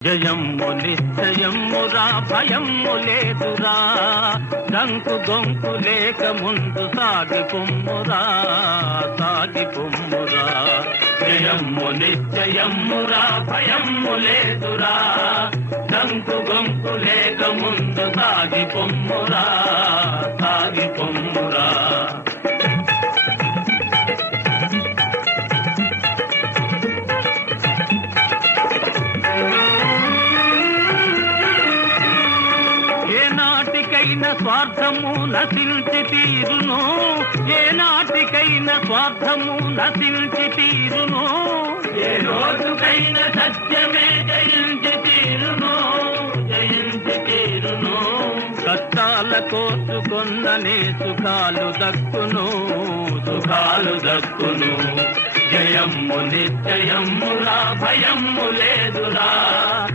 జయమ్ము నిశ్చయమ్మురా భయమ్ము లేదురా దంకు గొంకు లేక ముందు సాగి పొమ్మురా జయమ్ము నిశ్చయమ్మురా భయమ్ము లేదురా దంకు గొంకు లేక ముందు సాగి పొమ్మురా స్వార్థము నశించి తీరును ఏనాటికైనా స్వార్థము నశించి తీరును ఏ రోజుకైనా సత్యమే జయించి తీరును కష్టాల కోసుకొన్ననే సుఖాలు దక్కును జయమ్ము నిశ్చయమ్మురా భయమ్ము లేదురా